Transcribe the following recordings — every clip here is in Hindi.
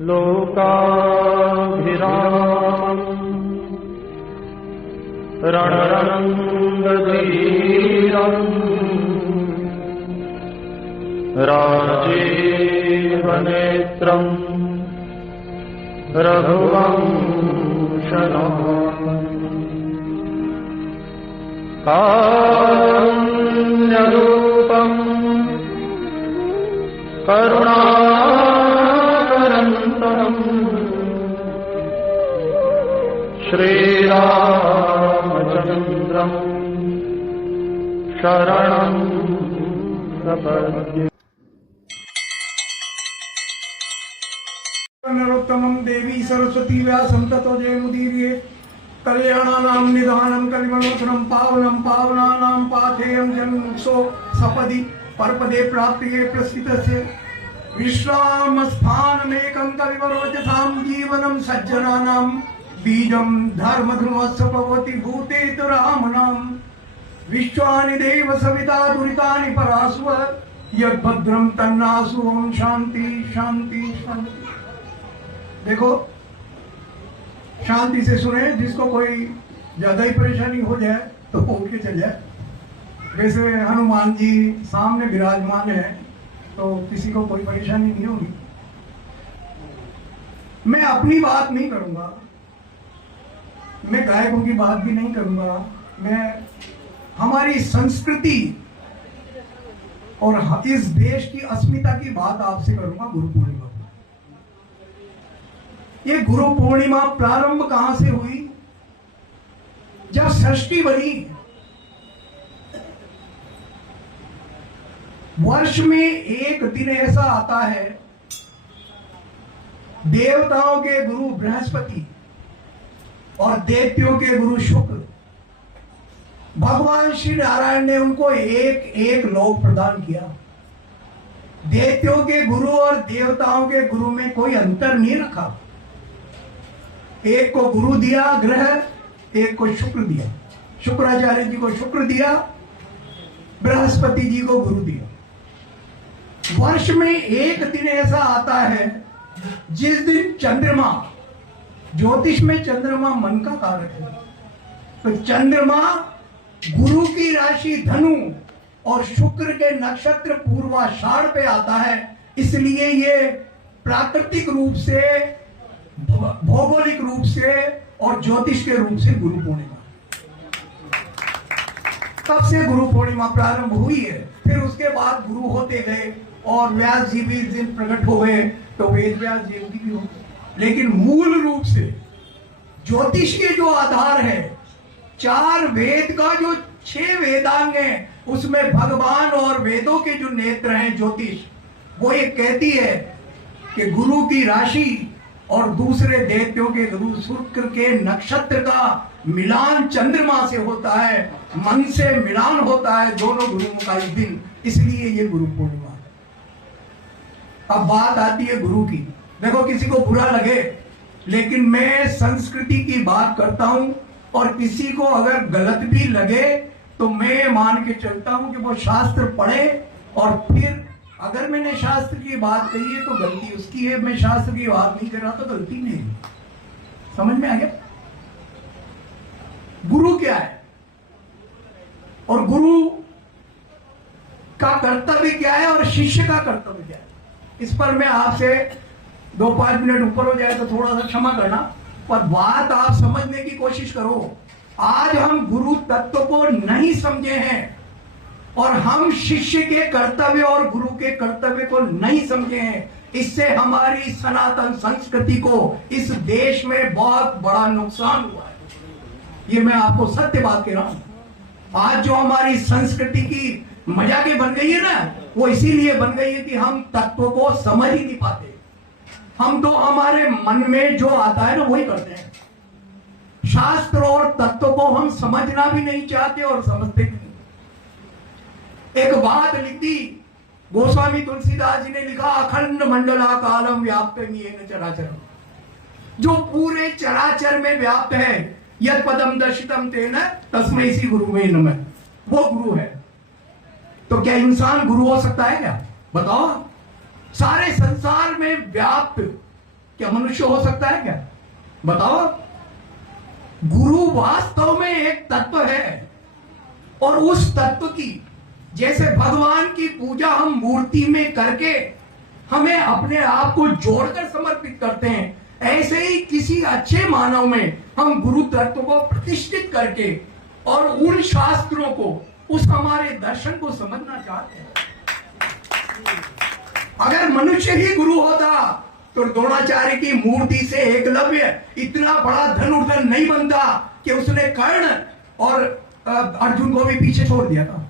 लोकाभिरामम् रणरङ्गधीरम् राजीवनेत्रम् रघुवंशनाथम् कारुण्यरूपम् करुणाकरन्तम् श्रीरामचन्द्रम् शरणं प्रपद्ये। नरोत्तमं देवी सरस्वती व्यासं ततो जयमुदीरये। कल्याणानां निधानं कलिमलोचनं पावनं पावनानां पाथेयं जन्मोक्षो सपदि परपदे प्राप्तिये प्रस्थितस्य विश्रामस्थानमेकं कविवरोचतां जीवनं सज्जनानां बीजं धर्मध्रुवस्य भवति भूतेतु रामनां विश्वानि देव सविता दुरितानि परासुव यद्भद्रं तन्नासु ओम शांति शांति शांति। देखो शांति से सुने, जिसको कोई ज्यादा ही परेशानी हो जाए तो उठ के चल जाए। वैसे हनुमान जी सामने विराजमान है तो किसी को कोई परेशानी नहीं होगी। मैं अपनी बात नहीं करूंगा, मैं गायकों की बात भी नहीं करूंगा, मैं हमारी संस्कृति और इस देश की अस्मिता की बात आपसे करूंगा। गुरु पूर्णिमा, ये गुरु पूर्णिमा प्रारंभ कहां से हुई? जब षष्ठी बनी। वर्ष में एक दिन ऐसा आता है, देवताओं के गुरु बृहस्पति और दैत्यों के गुरु शुक्र, भगवान श्री नारायण ने उनको एक एक लोक प्रदान किया। दैत्यों के गुरु और देवताओं के गुरु में कोई अंतर नहीं रखा। एक को गुरु दिया ग्रह, एक को शुक्र दिया। शुक्राचार्य जी को शुक्र दिया, बृहस्पति जी को गुरु दिया। वर्ष में एक दिन ऐसा आता है जिस दिन चंद्रमा, ज्योतिष में चंद्रमा मन का कारक है, तो चंद्रमा गुरु की राशि धनु और शुक्र के नक्षत्र पूर्वाषाढ़ पे आता है। इसलिए ये प्राकृतिक रूप से, भौगोलिक रूप से और ज्योतिष के रूप से गुरु पूर्णिमा, तब से गुरु पूर्णिमा प्रारंभ हुई है। फिर उसके बाद गुरु होते गए और व्यास जी भी इस दिन प्रकट हो गए तो वेद व्यास जयंती भी हो। लेकिन मूल रूप से ज्योतिष के जो आधार है, 4 वेद का जो 6 वेदांग है, उसमें भगवान और वेदों के जो नेत्र हैं ज्योतिष, वो ये कहती है कि गुरु की राशि और दूसरे दैत्यों के गुरु शुक्र के नक्षत्र का मिलान चंद्रमा से होता है, मन से मिलान होता है दोनों गुरुओं का इस दिन, इसलिए ये गुरु पूर्णिमा है। अब बात आती है गुरु की। देखो, किसी को बुरा लगे, लेकिन मैं संस्कृति की बात करता हूं, और किसी को अगर गलत भी लगे तो मैं मान के चलता हूं कि वो शास्त्र पढ़े, और फिर अगर मैंने शास्त्र की बात कही है तो गलती उसकी है, मैं शास्त्र की बात नहीं कर रहा तो गलती नहीं। समझ में आ गया? गुरु क्या है और गुरु का कर्तव्य क्या है और शिष्य का कर्तव्य क्या है, इस पर मैं आपसे 2-5 मिनट ऊपर हो जाए तो थोड़ा सा क्षमा करना, पर बात आप समझने की कोशिश करो। आज हम गुरु तत्व को नहीं समझे हैं और हम शिष्य के कर्तव्य और गुरु के कर्तव्य को नहीं समझे हैं। इससे हमारी सनातन संस्कृति को इस देश में बहुत बड़ा नुकसान हुआ है। ये मैं आपको सत्य बात कह रहा हूं। आज जो हमारी संस्कृति की मजाकें बन गई है ना, वो इसीलिए बन गई है कि हम तत्व को समझ ही नहीं पाते। हम तो हमारे मन में जो आता है ना वही करते हैं। शास्त्र और तत्व को हम समझना भी नहीं चाहते और समझते भी नहीं। एक बात लिख दी गोस्वामी तुलसीदास जी ने लिखा, अखंड मंडलाकारं व्याप्तं येन चराचरम्, जो पूरे चराचर में व्याप्त है, यत् पदम दर्शितम तेन तस्मै श्री गुरुवे नमः, वो गुरु है। तो क्या इंसान गुरु हो सकता है क्या? बताओ। सारे संसार में व्याप्त क्या मनुष्य हो सकता है क्या? बताओ। गुरु वास्तव में एक तत्व है, और उस तत्व की, जैसे भगवान की पूजा हम मूर्ति में करके हमें अपने आप को जोड़कर समर्पित करते हैं, ऐसे ही किसी अच्छे मानव में हम गुरु तत्व को प्रतिष्ठित करके और उन शास्त्रों को, उस हमारे दर्शन को समझना चाहते हैं। अगर मनुष्य ही गुरु होता तो द्रोणाचार्य की मूर्ति से एकलव्य इतना बड़ा धनुर्धर नहीं बनता कि उसने कर्ण और अर्जुन को भी पीछे छोड़ दिया था।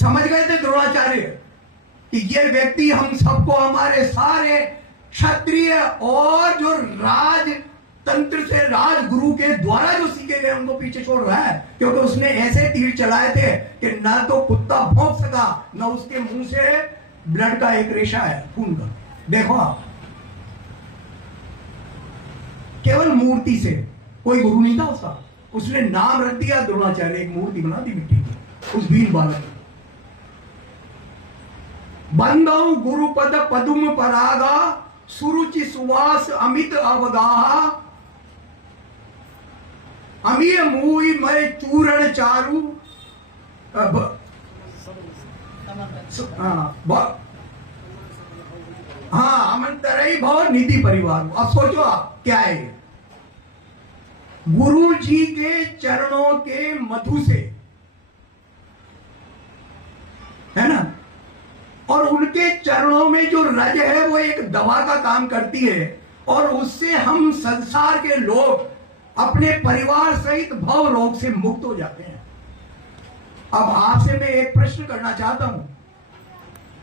समझ गए थे द्रोणाचार्य कि ये व्यक्ति हम सबको, हमारे सारे क्षत्रिय और जो राजतंत्र से राजगुरु के द्वारा जो सीखे गए उनको पीछे छोड़ रहा है, क्योंकि उसने ऐसे तीर चलाए थे कि ना तो कुत्ता भौंक सका, ना उसके मुंह से ब्लड का एक रेशा है खून का। देखो आप, केवल मूर्ति से, कोई गुरु नहीं था उसका। उसने नाम रख दिया द्रोणाचार्य, एक मूर्ति बना दी मिट्टी की उस वीर बालक की। बंदौ गुरुपद पदुम परागा सुरुचि सुवास अमित अवगाहा अमीय मुई मय चूरण चारु हाँ अमंतरई भव निधि परिवार। अब सोचो आप क्या है, गुरु जी के चरणों के मधु से, है ना, और उनके चरणों में जो रज है वो एक दवा का काम करती है, और उससे हम संसार के लोग अपने परिवार सहित भव रोग से मुक्त हो जाते हैं। अब आपसे मैं एक प्रश्न करना चाहता हूं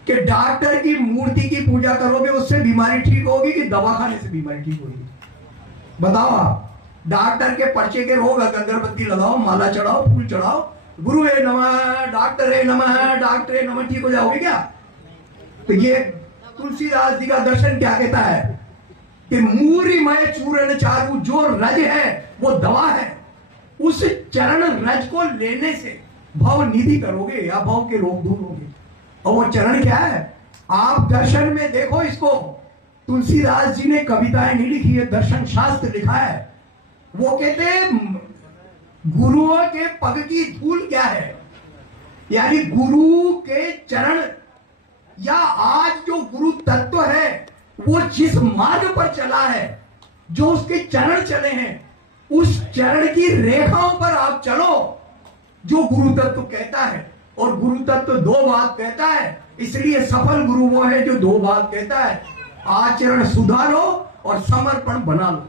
कि डॉक्टर की मूर्ति की पूजा करोगे उससे बीमारी ठीक होगी कि दवा खाने से बीमारी ठीक होगी? बताओ आप। डॉक्टर के पर्चे के रोग, अगरबत्ती लगाओ, माला चढ़ाओ, फूल चढ़ाओ, गुरु है नमः, डॉक्टर है नमः, डॉक्टर है नमः, ठीक हो जाओगे क्या? तो ये तुलसीदास जी का दर्शन क्या कहता है कि मूरिमय चूर्ण चारु, जो रज है वो दवा है, उस चरण रज को लेने से भव निधि करोगे या भव के रोग दूर होंगे। और वो चरण क्या है? आप दर्शन में देखो इसको। तुलसीदास जी ने कविताएं नहीं लिखी है, दर्शन शास्त्र लिखा है। वो कहते हैं गुरुओं के पग की धूल क्या है, यानी गुरु के चरण, या आज जो गुरु तत्व है वो जिस मार्ग पर चला है, जो उसके चरण चले हैं, उस चरण की रेखाओं पर आप चलो, जो गुरु तत्व कहता है। और गुरु तत्व दो बात कहता है, इसलिए सफल गुरु वो है जो दो बात कहता है, आचरण सुधारो और समर्पण बना लो।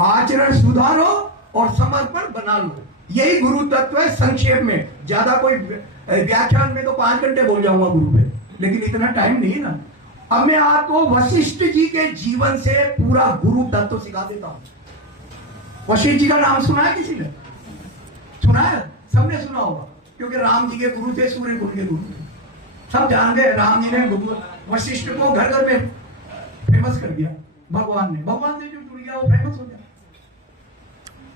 आचरण सुधारो और समर्पण बना लो, यही गुरु तत्व है संक्षेप में। ज्यादा कोई व्याख्यान में तो 5 घंटे बोल जाऊंगा गुरु पे, लेकिन इतना टाइम नहीं है ना। अब मैं आपको वशिष्ठ जी के जीवन से पूरा गुरु तत्व सिखा देता हूं। वशिष्ठ जी का नाम सुना है किसी ने? सुना है? सबने सुना होगा, क्योंकि राम जी के गुरु थे, सूर्य कुल के गुरु थे, सब जान गए। राम जी ने वशिष्ठ को घर घर में फेमस कर दिया, भगवान से जो जुड़ गया वो फेमस हो गया।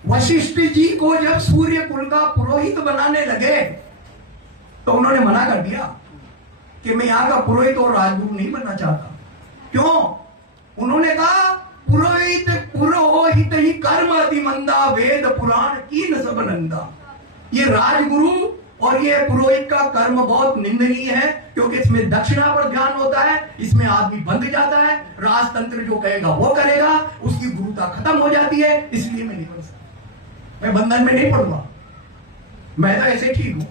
वशिष्ठ जी को जब सूर्य कुल का पुरोहित बनाने लगे तो उन्होंने मना कर दिया कि मैं यहाँ का पुरोहित और राजगुरु नहीं बनना चाहता। क्यों? उन्होंने कहा पुरोहित पुरोहित ही कर्म अति मंदा, वेद पुराण की न सब नंदा। ये राजगुरु और ये पुरोहित का कर्म बहुत निंदनीय है, क्योंकि इसमें दक्षिणा पर ध्यान होता है, इसमें आदमी बंध जाता है, राजतंत्र जो कहेगा वो करेगा, उसकी गुरुता खत्म हो जाती है। इसलिए मैं नहीं बन सकता, मैं बंधन में नहीं पड़ूंगा, मैं तो ऐसे ठीक हूं।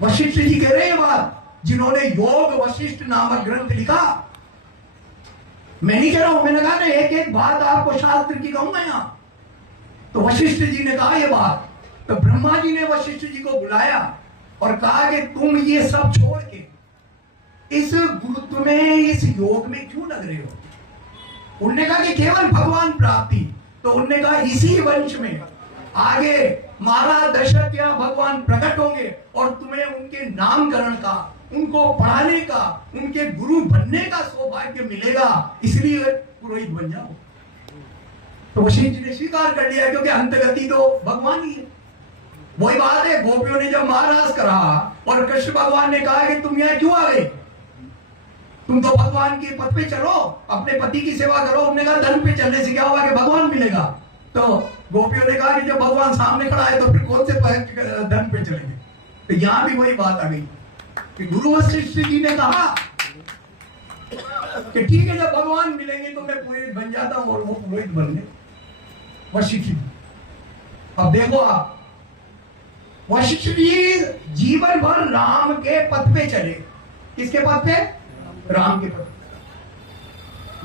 वशिष्ठ जी कह रहे हैं बात, जिन्होंने योग वशिष्ठ नामक ग्रंथ लिखा। मैं नहीं कह रहा हूं, मैंने कहा ना एक एक बात आपको शास्त्र की कहूंगा यहां। तो वशिष्ठ जी ने कहा यह बात, तो ब्रह्मा जी ने वशिष्ठ जी को बुलाया और कहा कि तुम ये सब छोड़ के इस गुरुत्व में, इस योग में क्यों लग रहे हो? उन्होंने कहा कि केवल भगवान प्राप्ति। तो उन्होंने कहा इसी वंश में आगे महाराज दशरथ या भगवान प्रकट होंगे और तुम्हें उनके नामकरण का, उनको पढ़ाने का, उनके गुरु बनने का सौभाग्य मिलेगा, इसलिए पुरोहित बन जाओ। तो वशिष्ठ जी ने स्वीकार कर लिया, क्योंकि अंतगति तो भगवान ही है। वही बात है, गोपियों ने जब महाराज करा और कृष्ण भगवान ने कहा कि तुम यहां क्यों आ गए, तुम तो भगवान के पद पे चलो, अपने पति की सेवा करो। उन्होंने कहा धन पे चलने से क्या होगा कि भगवान मिलेगा। तो गोपियों ने कहा कि जब भगवान सामने खड़ा है तो फिर कौन से धन पे चलेंगे। तो यहां भी वही बात आ गई कि गुरु वशिष्ठ जी ने कहा कि ठीक है, जब भगवान मिलेंगे तो मैं पुरोहित बन जाता हूं, और वो पुरोहित बन गए वशिष्ठ जी। अब देखो आप, वशिष्ठ जी जीवन भर राम के पथ पे चले। किसके पथ पे? राम के पथ पे।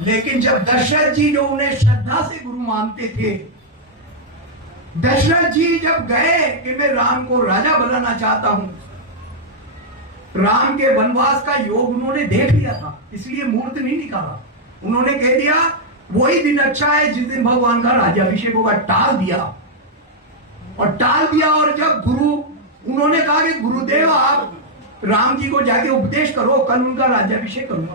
लेकिन जब दशरथ जी, जो उन्हें श्रद्धा से गुरु मानते थे, दशरथ जी जब गए कि मैं राम को राजा बनाना चाहता हूं, राम के वनवास का योग उन्होंने देख लिया था, इसलिए मुहूर्त नहीं निकाला। उन्होंने कह दिया वही दिन अच्छा है जिस दिन भगवान का राज्याभिषेक होगा। टाल दिया, और जब गुरु, उन्होंने कहा कि गुरुदेव आप राम जी को जाके उपदेश करो, कल उनका राज्याभिषेक करूंगा।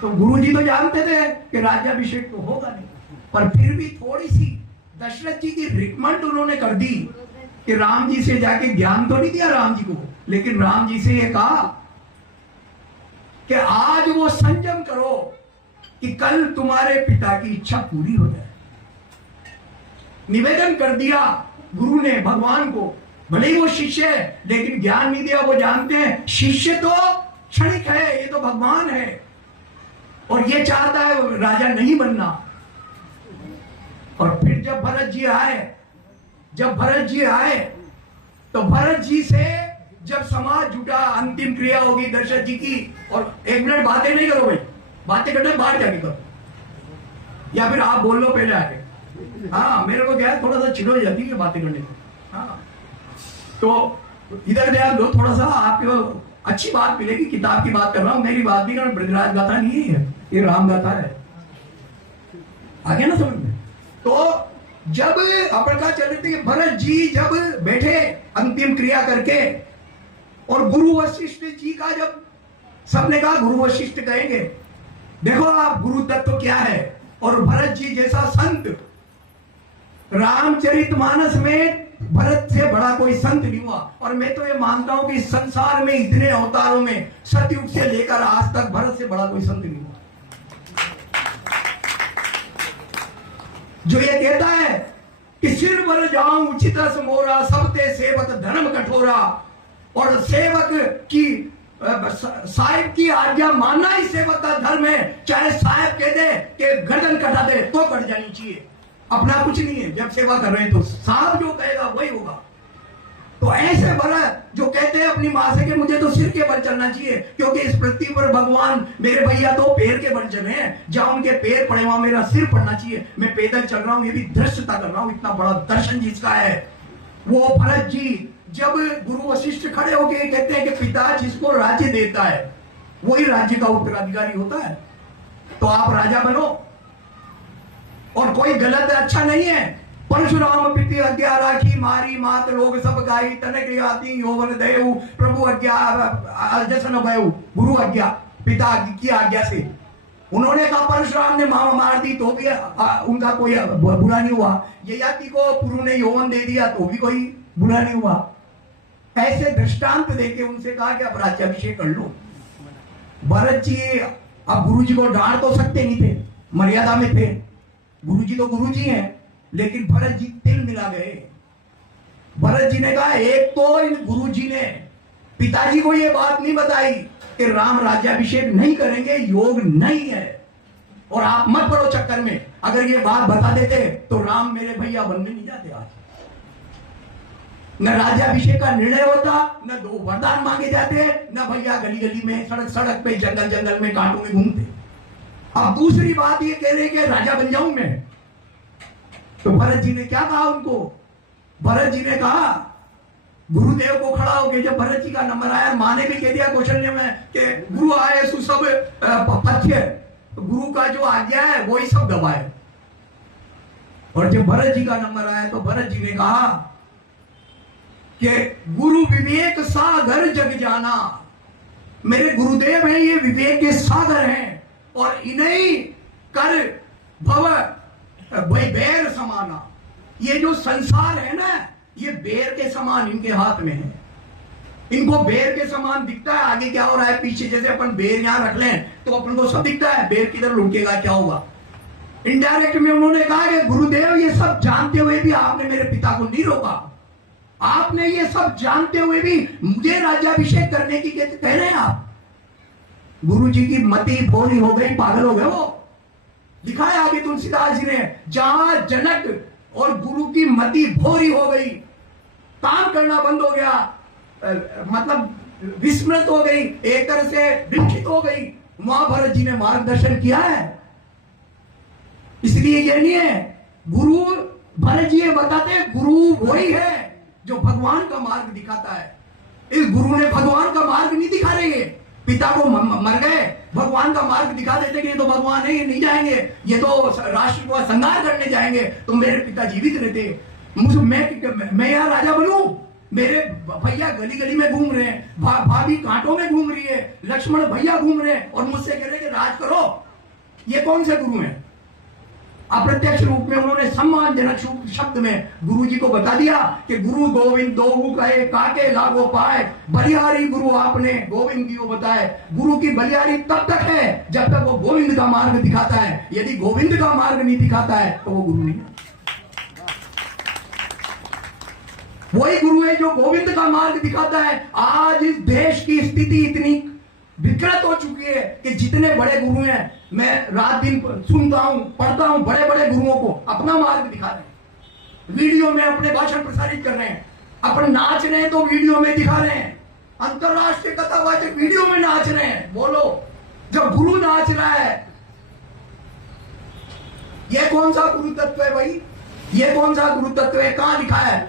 तो गुरु जी तो जानते थे कि राज्याभिषेक तो होगा नहीं, पर फिर भी थोड़ी सी दशरथ जी की रिकमेंड उन्होंने कर दी कि राम जी से जाके ज्ञान तो नहीं दिया राम जी को, लेकिन राम जी से ये कहा कि आज वो संयम करो कि कल तुम्हारे पिता की इच्छा पूरी हो जाए। निवेदन कर दिया गुरु ने भगवान को। भले ही वो शिष्य है, लेकिन ज्ञान नहीं दिया। वो जानते हैं शिष्य तो क्षणिक है, ये तो भगवान है, और ये चाहता है राजा नहीं बनना। और फिर जब भरत जी आए, तो भरत जी से जब समाज जुटा, अंतिम क्रिया होगी दशरथ जी की। और 1 मिनट बातें नहीं करो भाई, बातें करना बाहर जाके करो, या फिर आप बोल लो पहले आके। हाँ, मेरे को क्या है, थोड़ा सा चिढ़ हो जाती है बातें करने को। हाँ, तो इधर ध्यान दो थोड़ा सा, आपको अच्छी बात मिलेगी। किताब की बात कर रहा हूं, मेरी बात नहीं कर रहा। ब्रजराज गाथा नहीं है ये, राम गाथा है। आगे ना समझ में। तो जब अपन का चल रहे थे कि भरत जी जब बैठे अंतिम क्रिया करके, और गुरु वशिष्ठ जी का जब सबने कहा गुरु वशिष्ठ कहेंगे, देखो आप गुरु तत्व क्या है। और भरत जी जैसा संत, रामचरितमानस में भरत से बड़ा कोई संत नहीं हुआ। और मैं तो ये मानता हूं कि इस संसार में इतने अवतारों में सतयुग से लेकर आज तक भरत से बड़ा कोई संत नहीं हुआ जो ये कहता है कि सिर भर जाऊं उचित रस मोरा, सबते सेवक धर्म कठोरा। और सेवक की साहिब की आज्ञा मानना ही सेवक का धर्म है। चाहे साहिब कह दे कि गर्दन कटा दे तो कट जानी चाहिए, अपना कुछ नहीं है। जब सेवा कर रहे हैं तो साहब जो कहेगा वही होगा। तो ऐसे भरत जो कहते हैं अपनी मां से कि मुझे तो सिर के बल चलना चाहिए, क्योंकि इस पृथ्वी पर भगवान मेरे भैया तो पैर के बल चले हैं, जहां उनके पैर पड़े वहां मेरा सिर पड़ना चाहिए। मैं पैदल चल रहा हूं, ये भी धृष्टता कर रहा हूं। इतना बड़ा दर्शन जिसका है, वो भरत जी जब गुरु वशिष्ठ खड़े होकर कहते हैं कि पिता जिसको राज्य देता है वही राज्य का उत्तराधिकारी होता है, तो आप राजा बनो। और कोई गलत अच्छा नहीं है। परशुराम पिति आज्ञा राखी, मारी मात लोग सब गाई, तनक आती यौवन दयु, प्रभु आज्ञा जसन भयउ। गुरु आज्ञा, पिता की आज्ञा से उन्होंने कहा परशुराम ने मामा मार दी तो भी उनका कोई बुरा नहीं हुआ। ययाति को पुरु ने यौवन दे दिया तो भी कोई बुरा नहीं हुआ। ऐसे दृष्टांत देके उनसे कहा कि अब राज्याभिषेक कर लो। भरत जी अब गुरु जी को डांट तो सकते नहीं थे, मर्यादा में थे। गुरु जी तो गुरु जी हैं, लेकिन भरत जी तिल मिला गए। भरत जी ने कहा एक तो इन गुरु जी ने पिताजी को ये बात नहीं बताई कि राम राज्याभिषेक नहीं करेंगे, योग नहीं है, और आप मत पड़ो चक्कर में। अगर ये बात बता देते तो राम मेरे भैया बनने नहीं जाते आज। न राज्याभिषेक का निर्णय होता, न 2 वरदान मांगे जाते, न भैया गली गली में, सड़क सड़क पे, जंगल जंगल में, कांटों में घूमते। अब दूसरी बात ये कह रहे कि राजा बन जाऊं मैं। तो भरत जी ने क्या कहा उनको? भरत जी ने कहा गुरुदेव को खड़ा होके, जब भरत जी का नंबर आया, माँ ने भी कह दिया कौशल्य में कि गुरु आए सु सब पथ्य, तो गुरु का जो आज्ञा है वही सब दबाए। और जब भरत जी का नंबर आया तो भरत जी ने कहा कि गुरु विवेक सागर जग जाना। मेरे गुरुदेव हैं, ये विवेक के सागर हैं, और इन्हीं कर भव बैर समाना। ये जो संसार है ना, ये बेर के समान इनके हाथ में है। इनको बेर के समान दिखता है आगे क्या हो रहा है, पीछे जैसे अपन बेर यहां रख लें तो अपन को सब दिखता है, बेर किधर लुढ़केगा क्या होगा। इनडायरेक्ट में उन्होंने कहा कि गुरुदेव ये सब जानते हुए भी आपने मेरे पिता को नहीं रोका, आपने ये सब जानते हुए भी मुझे राज्याभिषेक करने की कह रहे हैं आप। गुरु जी की मति भोली हो गई, पागल हो गए वो। दिखाया आगे तुलसीदास जी ने, जहां जनक और गुरु की मति भोरी हो गई, काम करना बंद हो गया, मतलब विस्मृत हो गई, एक तरह से विक्षित हो गई, वहां भरत जी ने मार्गदर्शन किया है। इसलिए ये नहीं है गुरु, भरत जी ये बताते हैं गुरु वही है जो भगवान का मार्ग दिखाता है। इस गुरु ने भगवान का मार्ग नहीं दिखा रहे हैं, पिता को मर गए भगवान का मार्ग दिखा देते कि ये तो भगवान है, ये नहीं जाएंगे, ये तो राष्ट्र को संहार करने जाएंगे, तो मेरे पिता जीवित रहते, मैं यहाँ राजा बनूं, मेरे भैया गली गली में घूम रहे हैं, भाभी कांटों में घूम रही है, लक्ष्मण भैया घूम रहे हैं और मुझसे कह रहे हैं कि राज करो। ये कौन से गुरु हैं? अप्रत्यक्ष रूप में उन्होंने सम्मानजनक शब्द में गुरु जी को बता दिया कि गुरु गोविंद दोहु कहे काके लागो पाए, बलिहारी गुरु आपने गोविंद की बताए। गुरु की बलिहारी तब तक है जब तक वो गोविंद का मार्ग दिखाता है, यदि गोविंद का मार्ग नहीं दिखाता है तो वो गुरु नहीं है। वही गुरु है जो गोविंद का मार्ग दिखाता है। आज इस देश की स्थिति इतनी विकृत हो चुकी है कि जितने बड़े गुरु हैं, मैं रात दिन सुनता हूं, पढ़ता हूं, बड़े बड़े गुरुओं को अपना मार्ग दिखा रहे हैं, वीडियो में अपने भाषण प्रसारित कर रहे हैं, अपन नाच रहे हैं तो वीडियो में दिखा रहे हैं, अंतरराष्ट्रीय कथावाचक वीडियो में नाच रहे हैं। बोलो, जब गुरु नाच रहा है, यह कौन सा गुरु तत्व है भाई? यह कौन सा गुरु तत्व है? कहां लिखा है,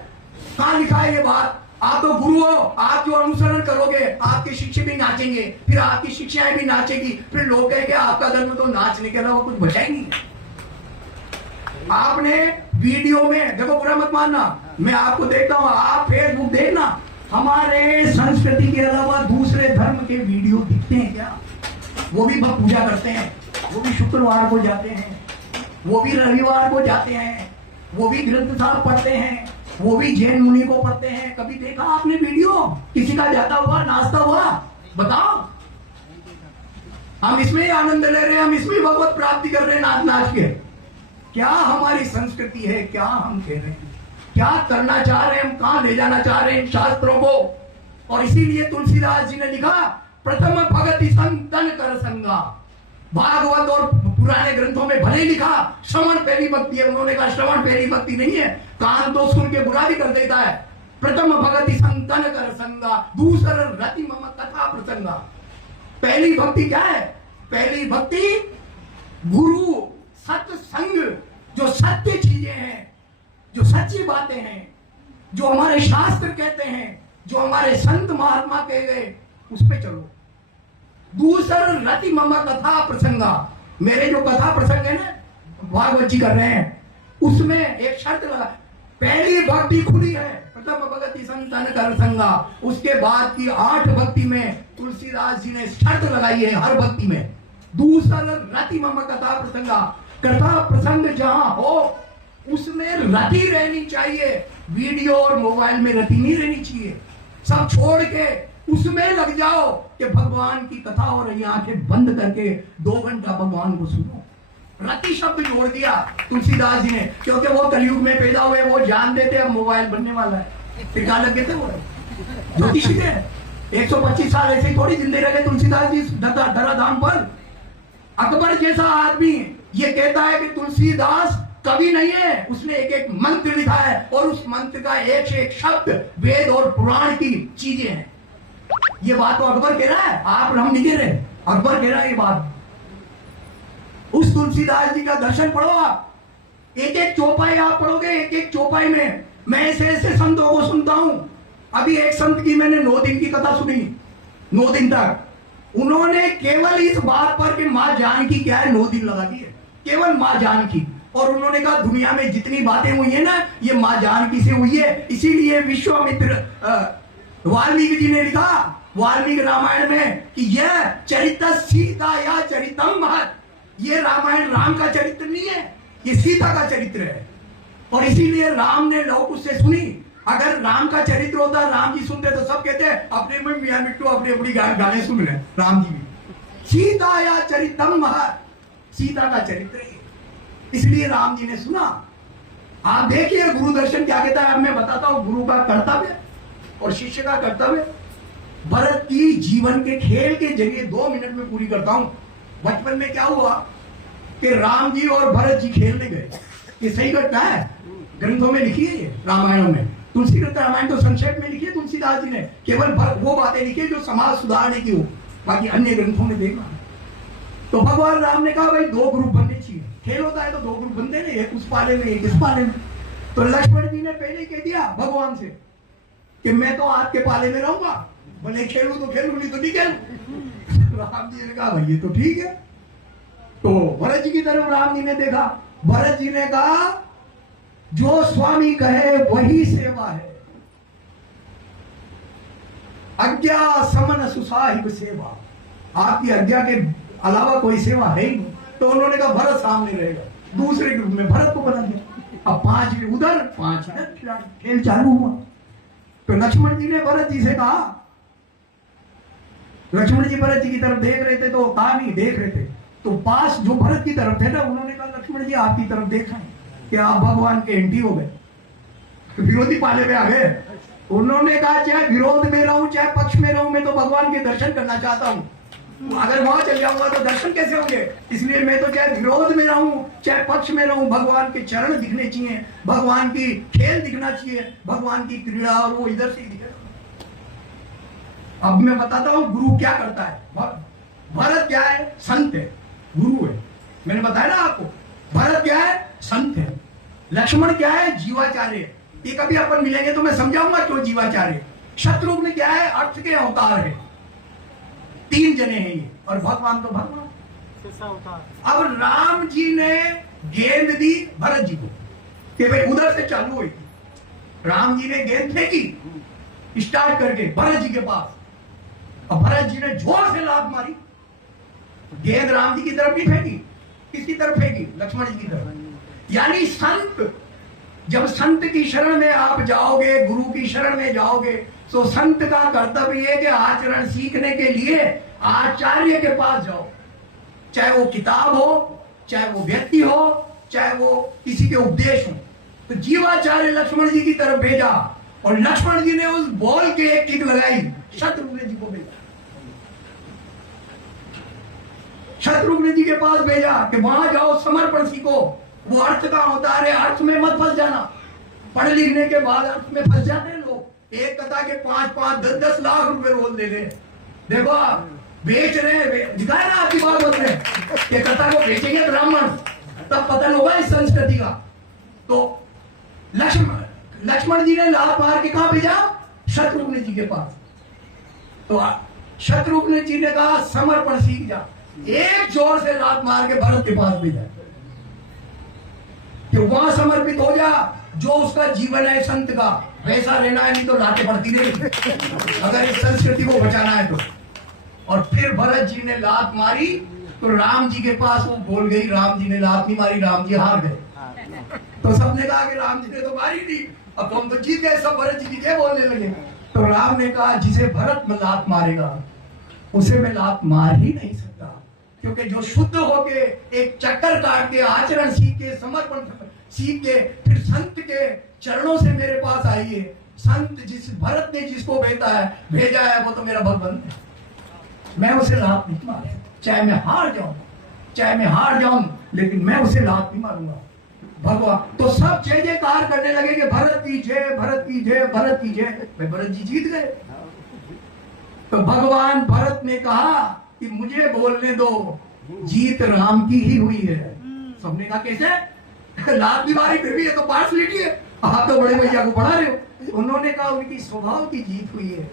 कहां लिखा है ये बात? आप तो गुरु हो, आप जो अनुसरण करोगे आपके शिष्य भी नाचेंगे, फिर आपकी शिक्षाएं भी नाचेगी, फिर लोग कहेंगे आपका धर्म तो नाचने के अलावा कुछ बचा ही नहीं। आपने वीडियो में देखो, बुरा मत मानना, मैं आपको देखता हूं, आप फेसबुक देखना, हमारे संस्कृति के अलावा दूसरे धर्म के वीडियो दिखते हैं क्या? वो भी भक्त पूजा करते हैं, वो भी शुक्रवार को जाते हैं, वो भी रविवार को जाते हैं, वो भी ग्रंथ साहब पढ़ते हैं, वो भी जैन मुनि को पढ़ते हैं। कभी देखा आपने वीडियो किसी का जाता हुआ, नाचता हुआ? बताओ। हम इसमें आनंद ले रहे हैं, हम इसमें भगवत प्राप्ति कर रहे हैं नाच नाच के। क्या हमारी संस्कृति है? क्या हम कह रहे हैं? क्या करना चाह रहे हैं? हम कहां ले जाना चाह रहे हैं शास्त्रों को? और इसीलिए तुलसीदास जी ने लिखा, प्रथम भगति संतन कर संगा। भागवत और पुराने ग्रंथों में भले लिखा श्रवण पहली भक्ति है, उन्होंने कहा श्रवण पहली भक्ति नहीं है, कान तो सुन के बुरा भी कर देता है। प्रथम भगति संतन कर संगा, दूसर रति मम कथा प्रसंगा। पहली भक्ति क्या है? पहली भक्ति गुरु सत्संग, जो सत्य चीजें हैं, जो सच्ची बातें हैं, जो हमारे शास्त्र कहते हैं, जो हमारे संत महात्मा कहे गए, उस पे चलो। दूसर रति मम कथा प्रसंगा, मेरे जो कथा प्रसंग है ना भागवत जी कर रहे हैं, उसमें एक शर्त लगा, पहली भक्ति खुली है प्रथम भगति संतन कर संगा, उसके बाद की 8 भक्ति में तुलसीदास जी ने शर्त लगाई है हर भक्ति में, दूसर रति मम कथा प्रसंगा। कथा प्रसंग जहां हो उसमें रति रहनी चाहिए, वीडियो और मोबाइल में रति नहीं रहनी चाहिए। सब छोड़ के उसमें लग जाओ कि भगवान की कथा हो रही है, आंखें बंद करके 2 घंटा भगवान को सुनो। रति शब्द जोड़ दिया तुलसीदास जी ने, क्योंकि वो कलयुग में पैदा हुए, वो जान देते अब मोबाइल बनने वाला है। फिर कहां लग गए थे वो ज्योतिषी थे, 125 साल ऐसे ही थोड़ी जिंदे रहे तुलसीदास जी धराधाम पर। अकबर जैसा आदमी ये कहता है कि तुलसीदास कवि नहीं है, उसने एक एक मंत्र लिखा है और उस मंत्र का एक से एक शब्द वेद और पुराण की चीजें हैं। ये बात तो अकबर कह रहा है, आप हम नहीं कह रहे, अकबर कह रहा है ये बात। उस तुलसीदास जी का दर्शन पढ़ो आप, एक एक चौपाई आप पढ़ोगे, एक एक चौपाई में मैं ऐसे ऐसे संतों को सुनता हूं। अभी एक संत की मैंने 9 दिन की कथा सुनी, 9 दिन तक उन्होंने केवल इस बात पर कि मां जानकी क्या है 9 दिन लगा दिए, केवल मां जानकी। और उन्होंने कहा दुनिया में जितनी बातें हुई है ना ये मां जानकी से हुई है। इसीलिए विश्वामित्र वाल्मीकि जी ने लिखा वाल्मीकि रामायण में कि यह चरित्र सीता या चरितम महत्, ये रामायण राम का चरित्र नहीं है, ये सीता का चरित्र है। और इसीलिए राम ने लौकुश से सुनी अगर राम का चरित्र होता, राम जी सुनते तो सब कहते हैं अपने में मियां मिट्टू अपनी अपनी गाने सुन रहे हैं। राम जी भी सीता या चरितम महा, सीता का चरित्र है, इसलिए राम जी ने सुना। आप देखिए गुरु दर्शन क्या कहता है। अब मैं बताता हूं गुरु का कर्तव्य और शिष्य का कर्तव्य। भरत की जीवन के खेल के जरिए 2 मिनट में पूरी करता हूं। बचपन में क्या हुआ कि राम जी और भरत जी खेलने गए। ये सही घटना है, ग्रंथों में लिखी है, ये रामायणों में। तुलसी रामायण तो संक्षेप में लिखी है तुलसीदास जी ने, केवल वो बातें लिखी है जो समाज सुधारने की हो, बाकी अन्य ग्रंथों में देखना। तो भगवान राम ने कहा भाई 2 ग्रुप बनने चाहिए। खेल होता है तो 2 ग्रुप बनते हैं, एक उस पाले में एक इस पाले में। तो लक्ष्मण जी ने पहले कह दिया भगवान से कि मैं तो आपके पाले में रहूंगा, भले खेलूं तो खेलूं, नहीं तो नहीं खेलूं। राम जी ने कहा भाई ये तो ठीक है। तो भरत जी की तरफ राम जी ने देखा। भरत जी ने कहा जो स्वामी कहे वही सेवा है, आज्ञा समन सुसाहिब सेवा, आपकी आज्ञा के अलावा कोई सेवा है ही नहीं। तो उन्होंने कहा भरत सामने रहेगा। दूसरे ग्रुप में भरत को बना दिया। अब 5 उधर 5 इधर, खेल चालू हुआ। तो लक्ष्मण जी ने भरत जी से कहा, लक्ष्मण जी भरत जी की तरफ देख रहे थे तो कहा नहीं देख रहे थे, तो पास जो भरत की तरफ थे ना, उन्होंने कहा लक्ष्मण जी आपकी तरफ देखा है कि आप भगवान के एंटी हो गए, विरोधी पाले में आ गए। उन्होंने कहा चाहे विरोध में रहूं चाहे पक्ष में रहूं, मैं तो भगवान के दर्शन करना चाहता हूं। अगर वहां चल जाऊंगा तो दर्शन कैसे होंगे, इसलिए मैं तो चाहे विरोध में रहूं चाहे पक्ष में रहूं, भगवान के चरण दिखने चाहिए, भगवान की खेल दिखना चाहिए, भगवान की क्रीड़ा, और वो इधर से ही दिखे। अब मैं बताता हूं गुरु क्या करता है। भरत क्या है, संत है, गुरु है। मैंने बताया ना आपको, भरत क्या है, संत है। लक्ष्मण क्या है, जीवाचार्य है। ये कभी अपन मिलेंगे तो मैं समझाऊंगा क्यों जीवाचार्य। शत्रुघ्न क्या है, अर्थ के अवतार है। 3 जने हैं ये, और भगवान तो भगवान। अब राम जी ने गेंद दी भरत जी को कि भाई उधर से चालू हुई। राम जी ने गेंद फेंकी स्टार्ट करके भरत जी के पास, और भरत जी ने जोर से लात मारी। गेंद राम जी की तरफ नहीं फेंकी, किसकी तरफ फेंकी, लक्ष्मण जी की तरफ। यानी संत, जब संत की शरण में आप जाओगे, गुरु की शरण में जाओगे, तो संत का कर्तव्य है कि आचरण सीखने के लिए आचार्य के पास जाओ। चाहे वो किताब हो, चाहे वो व्यक्ति हो, चाहे वो किसी के उपदेश हो। तो जीवाचार्य लक्ष्मण जी की तरफ भेजा, और लक्ष्मण जी ने उस बॉल के एक किक लगाई, शत्रुघ्न जी को भेजा, शत्रुघ्न जी के पास भेजा कि वहां जाओ, समर्पण सीखो। वो अर्थ का अवतार है, अर्थ में मत फंस जाना। पढ़ लिखने के बाद अर्थ में फंस जाते हैं लोग। एक कथा के 5-5, 10-10 लाख रुपए रोज ले रहे। देखो आप बेच रहे हैं, दिखाए ना आपकी बात होते हैं कि कथा को बेचेंगे ब्राह्मण, तब पतन होगा इस संस्कृति का। तो लक्ष्मण जी ने लात मार के कहां भेजा, शत्रुघ्न जी के पास। तो शत्रुघ्न जी ने कहा समर्पण सीख जा। एक जोर से लात मार के भरत के पास भेजा कि वहां समर्पित हो जा, जो उसका जीवन है संत का वैसा रहना है, नहीं तो लाते पड़ती रहेगी अगर इस संस्कृति को बचाना है तो। और फिर भरत जी ने लात मारी तो राम जी के पास वो बोल गई, राम जी ने लात नहीं मारी, राम जी हार गए। तो सबने कहा कि राम जी ने तो मारी नहीं, अब तो हम तो जीत गए, सब भरत जी की जय बोलने लगे। तो राम ने कहा जिसे भरत में लात मारेगा उसे मैं लात मार ही नहीं सकता, क्योंकि जो शुद्ध होके एक चक्कर काट के आचरण सीख के समर्पण सीख के फिर संत के चरणों से मेरे पास आई है। संत जिस भरत ने जिसको भेजा है वो तो मेरा भगवान है, मैं उसे लात नहीं मारूंगा। चाहे मैं हार जाऊं, लेकिन मैं उसे लात नहीं मारूंगा भगवान। तो सब जय जयकार करने लगे कि भरत की जय, भरत की जय, भरत की जय। भरत जी जीत गए। तो भगवान भरत ने कहा कि मुझे बोलने दो, जीत राम की ही हुई है। सबने कहा कैसे, लात भी मारी फिर भी ये तो पार्शलिटी है, आप तो बड़े भैया को पढ़ा रहे हो। उन्होंने कहा उनकी स्वभाव की जीत हुई है।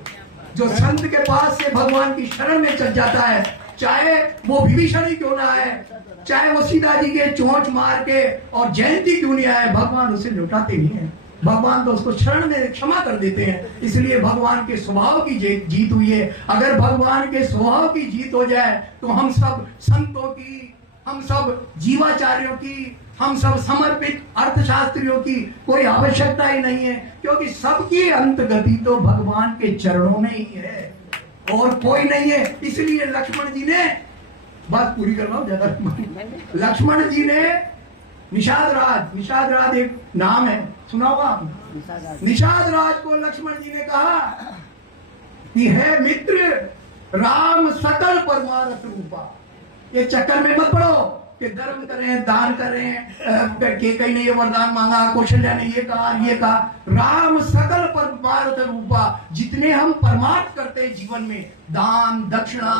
जो संत के पास से भगवान की शरण में चल जाता है, चाहे वो विभीषण ही क्यों ना आए, चाहे वो सीता जी के चोंच मार के और जयंती क्यों नहीं आए, भगवान उसे लौटाते नहीं है। भगवान तो उसको शरण में क्षमा कर देते हैं। इसलिए भगवान के स्वभाव की जीत हुई है। अगर भगवान के स्वभाव की जीत हो जाए तो हम सब संतों की, हम सब जीवाचार्यों की, हम सब समर्पित अर्थशास्त्रियों की कोई आवश्यकता ही नहीं है, क्योंकि सबकी अंत गति तो भगवान के चरणों में ही है और कोई नहीं है। इसलिए लक्ष्मण जी ने, बात पूरी कर रहा हूं ज्यादा, लक्ष्मण जी ने निषाद राज एक नाम है, सुना होगा आपने? निषाद राज को लक्ष्मण जी ने कहा कि है मित्र, राम सकल परमार्थ रूपा, ये चक्कर में मत पड़ो कि धर्म करें, दान करें, के कहीं ने ये वरदान मांगा, कौशल्या ने ये कहा। राम सकल परमार्थ रूपा, जितने हम परमार्थ करते हैं जीवन में, दान, दक्षिणा,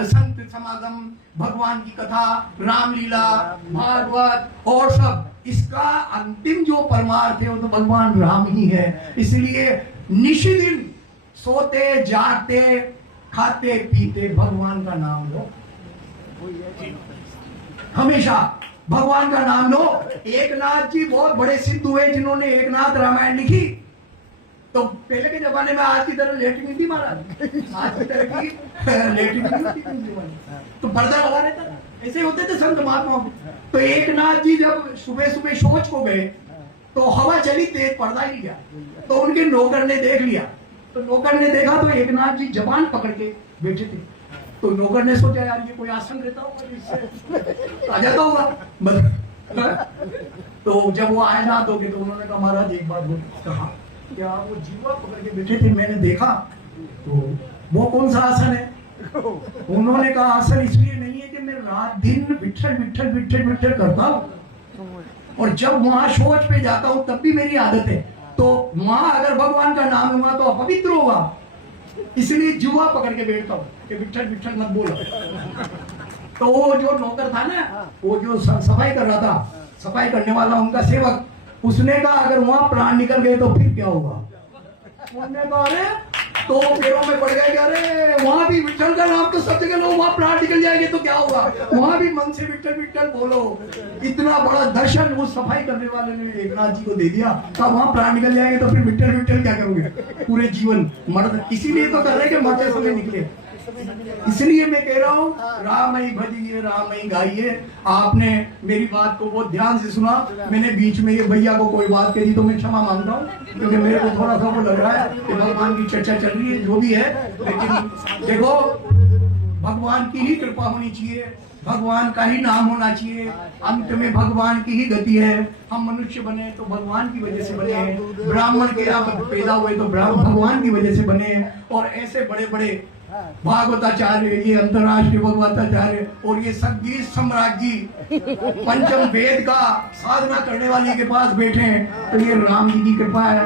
संत समागम, भगवान की कथा, रामलीला, भागवत और सब, इसका अंतिम जो परमार्थ है वो तो भगवान राम ही है। इसलिए निशिदिन सोते जागते खाते पीते भगवान का नाम लो, हमेशा भगवान का नाम लो। एकनाथ जी बहुत बड़े सिद्ध हुए जिन्होंने एकनाथ रामायण लिखी। तो पहले के जमाने में आज की तरह लेटरिन नहीं थी महाराज, आज की तरह की लेटरिन नहीं थी, तो पर्दा लगा रहता था, ऐसे होते थे संत महात्माओं। तो एकनाथ जी जब सुबह सुबह शौच को गए तो हवा चली तेज, पर्दा ही नहीं गया, तो उनके नौकर ने देख लिया। तो नौकर ने देखा तो एकनाथ जी जबान पकड़ के बैठे थे। तो नौकर ने सोचा यार ये कोई आसन रहता होगा, इससे आ जाता होगा। तो जब वो आए ना तो उन्होंने कहा महाराज एक बात कहा, क्या वो जीवा पकड़ के बैठे थे, मैंने देखा, तो वो कौन सा आसन है? उन्होंने कहा आसन इसलिए नहीं है कि मैं रात दिन विठल विठल विठल विठल करता हूँ, और जब वहां शौच पे जाता हूँ तब भी मेरी आदत है, तो वहां अगर भगवान का नाम लूंगा तो अपवित्र होगा, इसलिए जुआ पकड़ के बैठता हूँ कि विठल विठल मत बोलो। तो वो जो नौकर था ना, वो जो सफाई कर रहा था, सफाई करने वाला उनका सेवक, उसने कहा अगर वहां प्राण निकल गए तो फिर क्या होगा? उन्होंने कहा अरे, तो पैरों में पड़ गए, अरे वहां भी विठल का नाम तो सब जगह लो, वहां प्राण निकल जाएंगे तो क्या होगा? वहां भी मन से विठल विठल बोलो। इतना बड़ा दर्शन वो सफाई करने वाले ने एकनाथ जी को दे दिया। तो वहां प्राण निकल जाएंगे तो फिर विठल विठल क्या करोगे पूरे जीवन? मर्द इसीलिए तो कर रहे कि मरते समय निकले। इसलिए मैं कह रहा हूँ राम ही भजिए, राम ही गाइए। आपने मेरी बात को बहुत ध्यान से सुना, मैंने बीच में ये भैया को कोई बात कही तो मैं क्षमा मांगता हूँ, क्योंकि मेरे को थोड़ा सा वो लग रहा है कि भगवान की चर्चा चल रही है, जो भी है, लेकिन देखो भगवान की ही कृपा होनी चाहिए, भगवान का ही नाम होना चाहिए, अंत में भगवान की ही गति है। हम मनुष्य बने तो भगवान की वजह से बने हैं, ब्राह्मण के यहाँ पैदा हुए तो भगवान की वजह से बने हैं, और ऐसे बड़े बड़े भागवताचार्य, ये अंतरराष्ट्रीय भागवताचार्य और ये संगीत सम्राट जी पंचम वेद का साधना करने वाले के पास बैठे हैं, तो ये राम जी की कृपा है।